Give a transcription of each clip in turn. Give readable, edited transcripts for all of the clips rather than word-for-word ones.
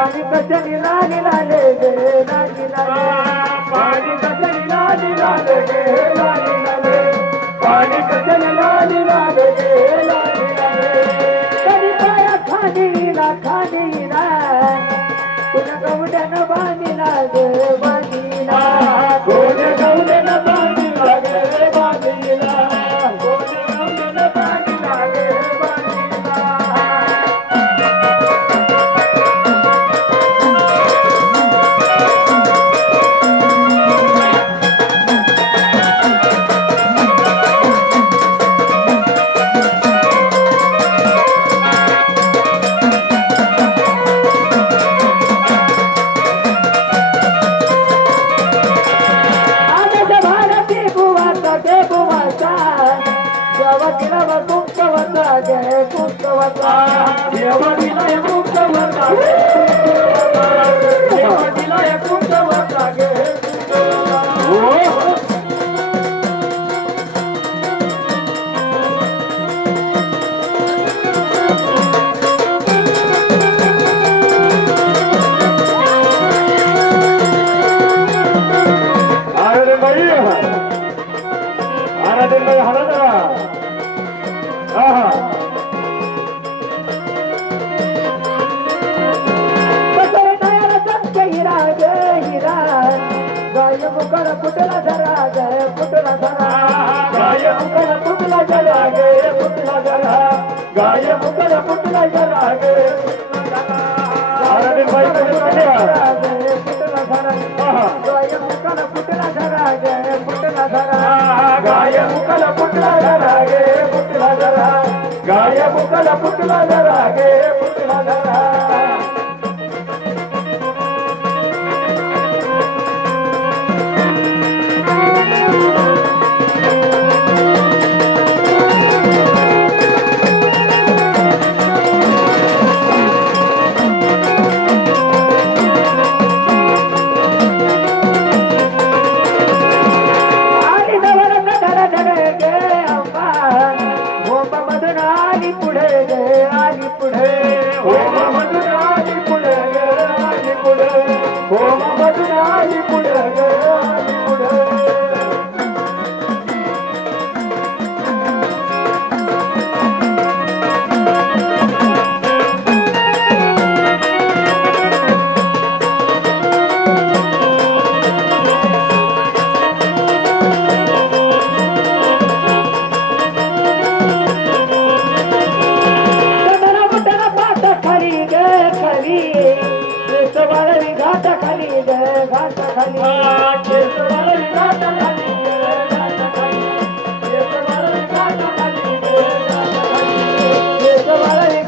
पाणी कशाने लाली लाले गे लाली लाले पाणी कशाने लाली लाले गे लाली लाले पाणी कशाने लाली लाले गे लाली लाले कधी पाया खाली ना कुणा गवड्यानं बांधिला गे बांधिला कोण्या गवड्यानं बांधिला गे बांधिला कोण्या गवड्यानं बांधिला गे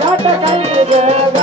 घाट खाली